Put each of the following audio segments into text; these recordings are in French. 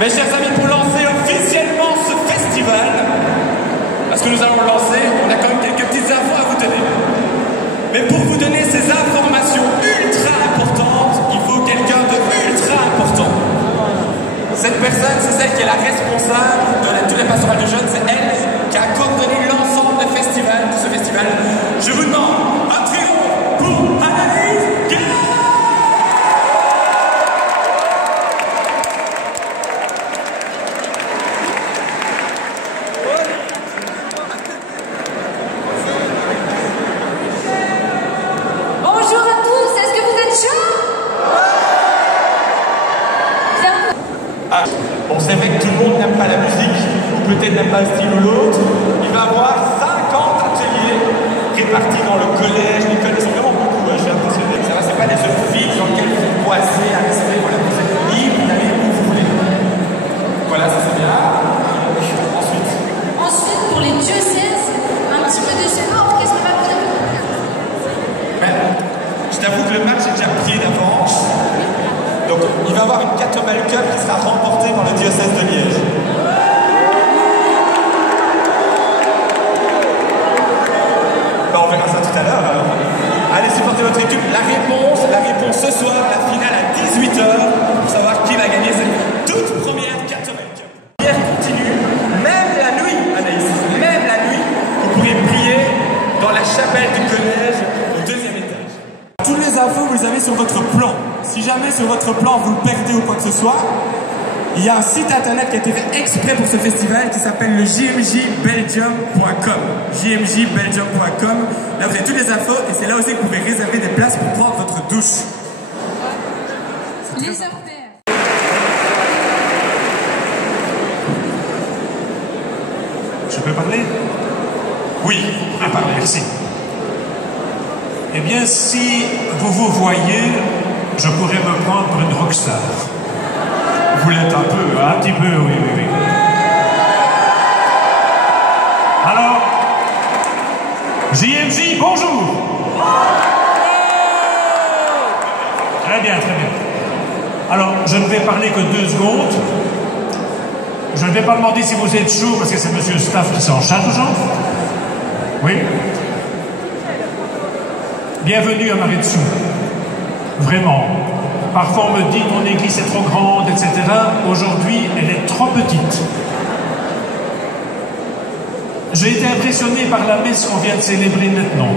Mes chers amis, pour lancer officiellement ce festival, parce que nous allons le lancer, on a quand même quelques petites infos à vous donner. Mais pour vous donner ces informations ultra importantes, il faut quelqu'un de ultra important. Cette personne, c'est celle qui est la responsable de tous les pastorales de jeunes, c'est elle qui a coordonné l'ensemble de ce festival. Je vous demande un triomphe pour Anaïs Guérin. Bonjour à tous, est-ce que vous êtes chauds? Ah, bon, c'est vrai que tout le monde n'aime pas la musique, ou peut-être n'aime pas le style ou l'autre. Il va y avoir 50 ateliers répartis dans le collège, l'école, ils sont vraiment beaucoup, je suis impressionné. Ça va, c'est pas des œuvres fixes dans lesquelles vous êtes coincés à rester, voilà, vous êtes libre d'aller où vous voulez. Voilà, ça c'est bien. Ensuite, pour les diocèses, un petit peu de support, qu'est-ce que va vous dire? Ben, je t'avoue que le match est déjà plié d'avance. Donc, il va y avoir une Catobel Cup qui sera remportée par le diocèse de Liège. Ben, on verra ça tout à l'heure. Allez, supportez votre équipe. La réponse ce soir, la finale à 18h, pour savoir qui va gagner cette toute première Catobel Cup. La prière continue, même la nuit, Anaïs, même la nuit, vous pourrez prier dans la chapelle du collège au 2e étage. Toutes les infos, vous les avez sur votre plan. Si jamais sur votre plan vous le perdez ou quoi que ce soit, il y a un site internet qui a été fait exprès pour ce festival qui s'appelle le jmjbelgium.com. jmjbelgium.com. Là vous avez toutes les infos et c'est là aussi que vous pouvez réserver des places pour prendre votre douche. Les artères. Je peux parler? Oui, vous pouvez parler. Merci. Eh bien, si vous voyez, je pourrais me prendre pour une rockstar. Vous l'êtes un peu, un petit peu, oui. Alors, JMJ, bonjour. Très bien. Alors, je ne vais parler que 2 secondes. Je ne vais pas demander si vous êtes chaud, parce que c'est monsieur Staff qui s'en charge. Oui. Bienvenue à Marais-Dessous. Vraiment. Parfois on me dit mon église est trop grande, etc. Aujourd'hui, elle est trop petite. J'ai été impressionné par la messe qu'on vient de célébrer maintenant.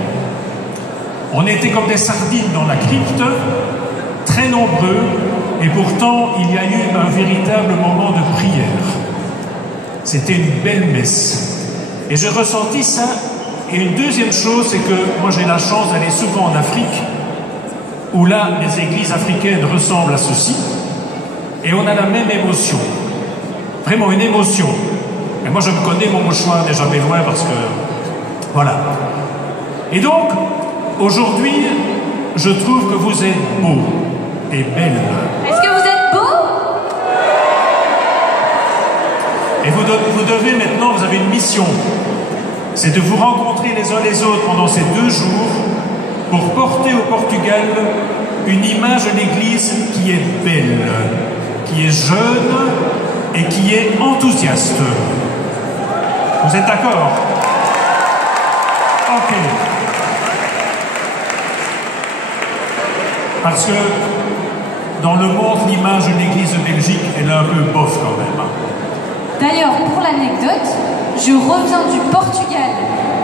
On était comme des sardines dans la crypte, très nombreux, et pourtant il y a eu un véritable moment de prière. C'était une belle messe. Et j'ai ressenti ça. Et une deuxième chose, c'est que moi j'ai la chance d'aller souvent en Afrique, où là, les églises africaines ressemblent à ceci, et on a la même émotion. Vraiment une émotion. Et moi je me connais, mon mouchoir n'est jamais loin parce que... Voilà. Et donc, aujourd'hui, je trouve que vous êtes beaux et belles. Est-ce que vous êtes beau? Et vous devez maintenant, vous avez une mission. C'est de vous rencontrer les uns les autres pendant ces 2 jours pour porter au Portugal une image de l'Église qui est belle, qui est jeune et qui est enthousiaste. Vous êtes d'accord? Ok. Parce que dans le monde, l'image de l'Église de Belgique, elle est un peu bof quand même. D'ailleurs, pour l'anecdote, je reviens du Portugal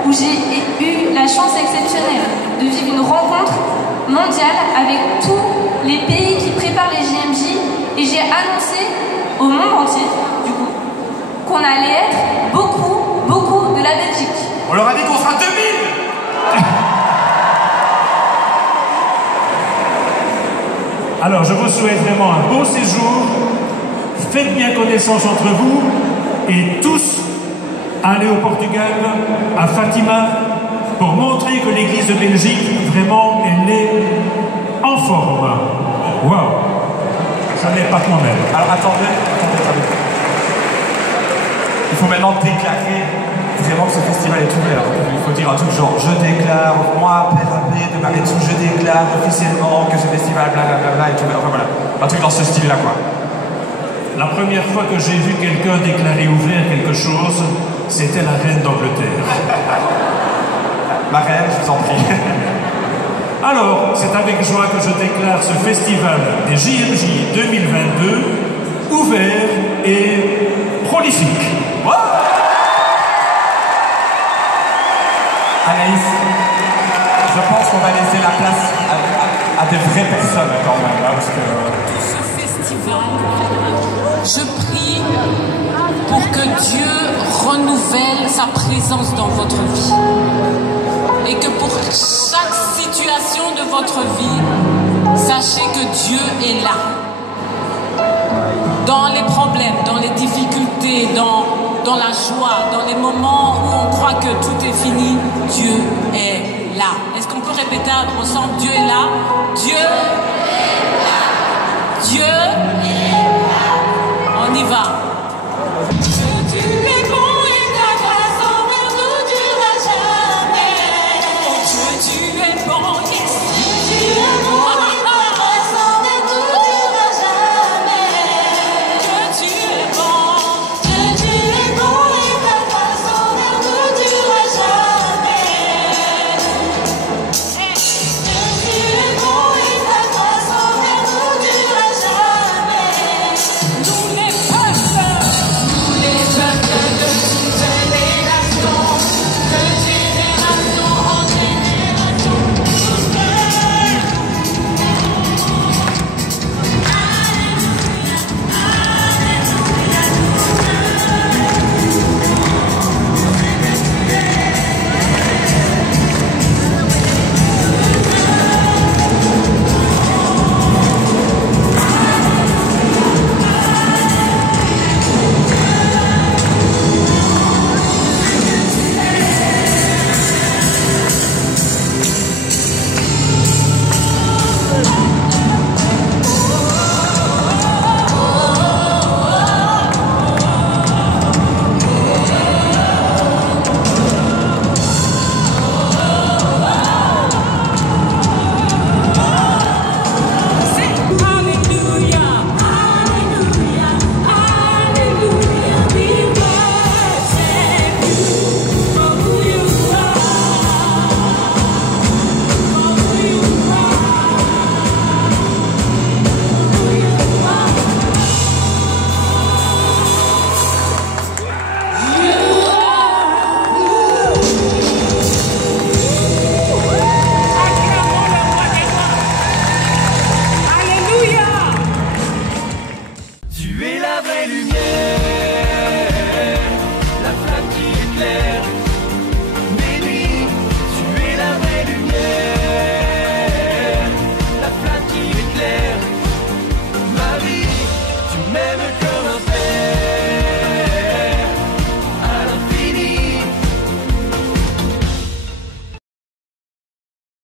où j'ai eu la chance exceptionnelle de vivre une rencontre mondiale avec tous les pays qui préparent les JMJ et j'ai annoncé au monde entier, du coup, qu'on allait être beaucoup de la Belgique. On leur a dit qu'on sera 2000. Alors, je vous souhaite vraiment un beau séjour. Faites bien connaissance entre vous et tous allez au Portugal, à Fatima, pour montrer que l'Église de Belgique, vraiment, elle est en forme. Waouh! Ça n'est pas que moi-même. Alors attendez. Il faut maintenant déclarer vraiment que ce festival est ouvert. Il faut dire un truc genre je déclare, moi, Père Abbé de Marais-Dessous, je déclare officiellement que ce festival, blablabla et tout. Enfin voilà, un truc dans ce style-là quoi. la première fois que j'ai vu quelqu'un déclarer ouvrir quelque chose, c'était la reine d'Angleterre. Ma reine, je vous en prie. Alors, c'est avec joie que je déclare ce festival des JMJ 2022 ouvert et prolifique. Wow. Anaïs, je pense qu'on va laisser la place à des vraies personnes quand même, là, parce que... Ce festival, je prie pour que Dieu renouvelle sa présence dans votre vie. Et que pour chaque situation de votre vie, sachez que Dieu est là. Dans les problèmes, dans les difficultés, dans la joie, dans les moments où on croit que tout est fini, Dieu est là. Est-ce qu'on peut répéter ensemble, Dieu est là? Dieu est là. Dieu est là. On y va.